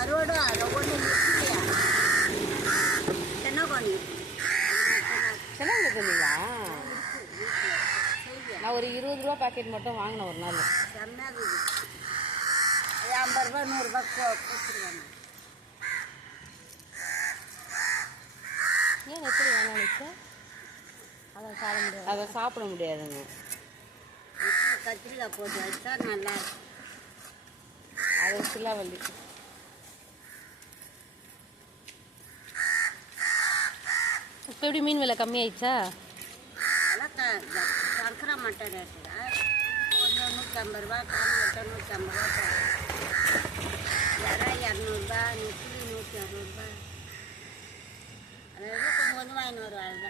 கருவாடு அதை ஒன்று நிற்கலையா என்ன பண்ணி சென்னாங்க சொன்னீங்களா? நான் ஒரு 20 ரூபா பாக்கெட் மட்டும் வாங்கினேன் ஒரு நாள். செம்மையாக இருக்குது. 50 ரூபா 100 ரூபா கொடுத்துருவாங்க. ஏன் எப்படி வேணாம்? அதை சாப்பிட முடியாதுங்க. கத்திரிக்காய் போட்டு வச்சா நல்லா இருக்கும். அது சிலாவல்லி. இப்போ எப்படி மீன் விலை கம்மியாயிடுச்சா? அதெல்லாம் சங்கரா மட்டை ரேட்டு தான். கொஞ்சம் 150 ரூபா, காமட்டை 150 ரூபா, இறா 200 ரூபா, நெத்திலி 160 ரூபா. அதெல்லாம் கொஞ்சம் கொஞ்சம் வாங்கின்னு வருவாங்க.